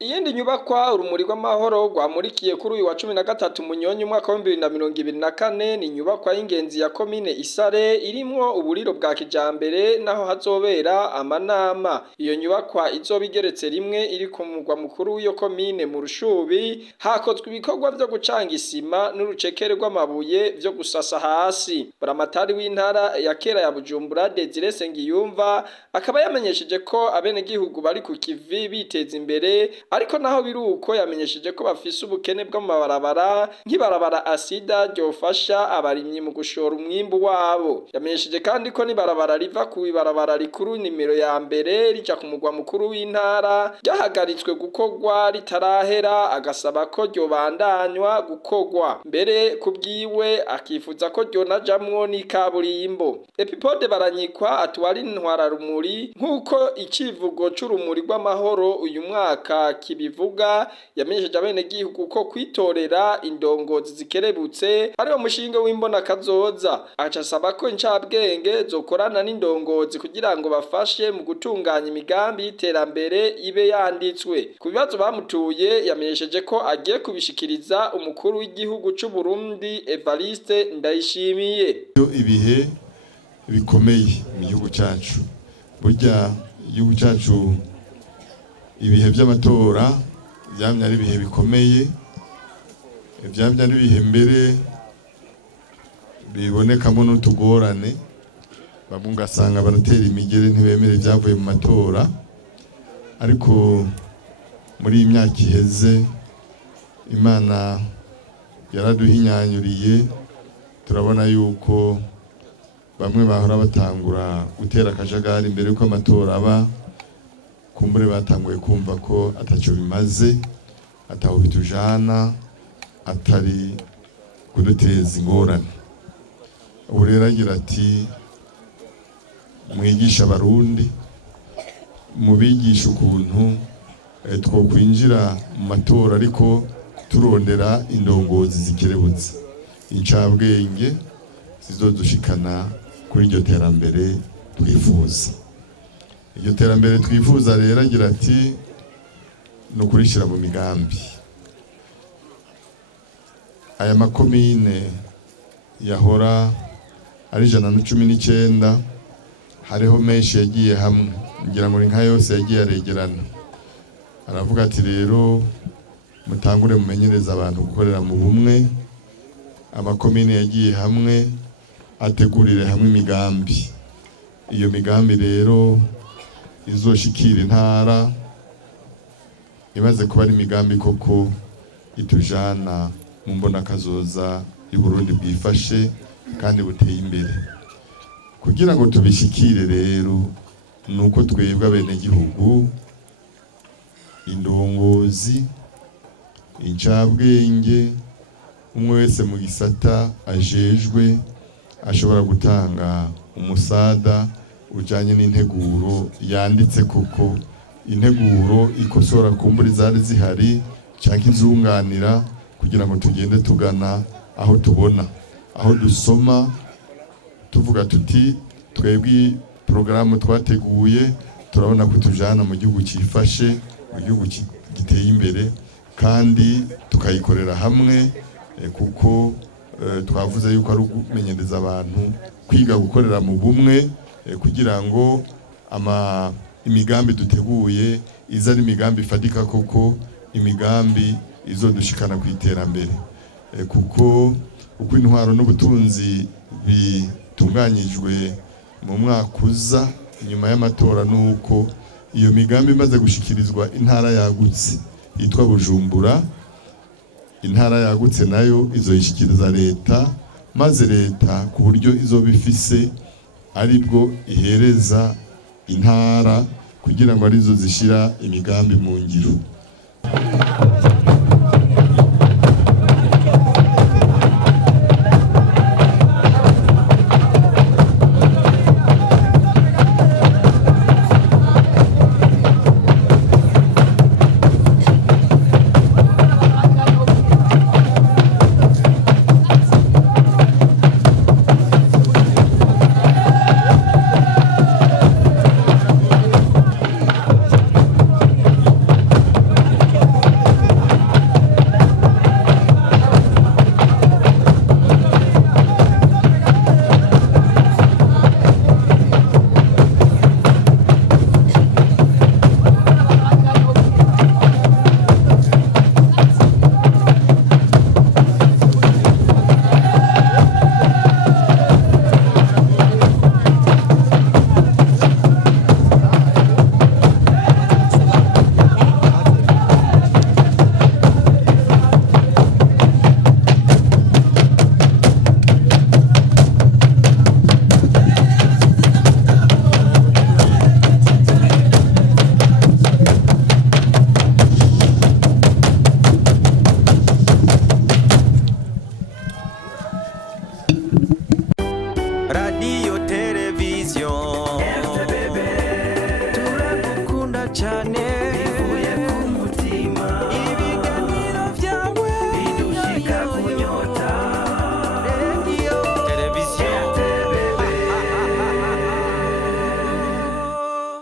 Iyindi nyubakwa urumuri rw'amahoro rwamurikiye kuri uyu wa 13 Munyonyi umwaka wa 2024 ni nyubakwa y'ingenzi ya komine Isare irimwo uburiro bwa kijambere naho hazobera amanama. Iyo nyubakwa izoba igeretse rimwe iri ku mugwa mukuru w'iyo komine mu Rushubi, hakozwe ibikorwa vyo gucanga isima n'urucekere rw'amabuye vyo gusasa hasi. Buramatari w'intara ya kera ya Bujumbura Desire Sengiyumva akaba yamenyesheje ko abenegihugu bari ku kivi biteza imbere, ariko naho biruko yamenyesheje ko bafise ubukene bw'amabarabara nk'ibarabara asida ryofasha abarimyi mu gushora umwimbu wabo. Yamenyesheje kandi ko n'ibarabara riva ku ibarabara rikuru nimero ya mbere rija ku mugwa mukuru w'intara ryahagaritswe gukorwa ritarahera, agasaba ko ryobandanywa gukorwa. Mbere kubwiwe akifuza ko ryonajamwo n'ikaburimbo. Epipode Baranyikwa atwara intwara rumuri nk'uko icivugo c'urumuri rw'amahoro uyu mwaka kibivuga, yamenyesheje abenegihugu ko kwitorera indongozi zikerebutse ariwo mushinga w'imbona kazoza. Aca asaba ko incabwenge zokorana n'indongozi kugira ngo bafashe mu gutunganya imigambi y'iterambere ibe yanditswe. Ku bibazo bamutuye yamenyesheje ko agiye kubishikiriza umukuru w'igihugu c'u Burundi Evariste Ndayishimiye. Ibihe bikomeye mu gihugu cyacu, burya igihugu cyacu ibihe by'amatora byamye ari ibihe bikomeye, byamye ari ibihe mbere bibonekamo n'utugorane, bamwe ugasanga baratera imigere ntibemere ibyavuye mu matora. Ariko muri iyi myaka iheze Imana yaraduhinyanyuriye, turabona yuko bamwe bahora batangura gutera akajagari imbere yuko amatora aba, kumbure batanguye kumva ko ataco bimaze, ataho bitujana, atari kuduteza ingorane. Ubu rero agira ati mwigisha abarundi, mubigisha ukuntu twokwinjira mu matora ariko turondera indongozi zikerebutse, incabwenge zizodushikana kuri iryo terambere twifuza. Iryo terambere twifuza rero agira ati no kurishira mu migambi. Aya makomine yahora ari 119 hariho menshi yagiye hamwe, ngira ngo nka yose yagiye aregerana. Aravuga ati rero mutangure mumenyereza abantu gukorera mu bumwe. Amakomine yagiye hamwe ategurire hamwe imigambi. Iyo migambi rero izoshikira intara imaze kuba ari imigambi koko itujana mu mbona kazoza y'Uburundi bwifashe kandi buteye imbere. Kugira ngo tubishikire rero nuko twebwe abenegihugu, indongozi, incabwenge, umwe wese mu gisata ajejwe ashobora gutanga umusada ujanye n'integuro yanditse koko, integuro ikosora kumburi zari zihari canke izunganira, kugira ngo tugende tugana aho tubona, aho dusoma tuvuga tuti twebwe programu twateguye turabona ko tujana mu gihugu cifashe, mu gihugu giteye imbere, kandi tukayikorera hamwe kuko twavuze yuko ari ukumenyereza abantu kwiga gukorera mu bumwe, kugira ngo imigambi duteguye iza ari imigambi ifadika koko, imigambi izodushikana ku iterambere. Kuko uko intwaro n'ubutunzi bitunganyijwe mu mwaka uza inyuma y'amatora, nuko iyo migambi imaze gushikirizwa intara yagutse yitwa Bujumbura, intara yagutse nayo izoyishikiriza leta, maze leta ku buryo izoba ifise aribwo ihereza intara kugira ngo arizo zishira imigambi mu ngiro.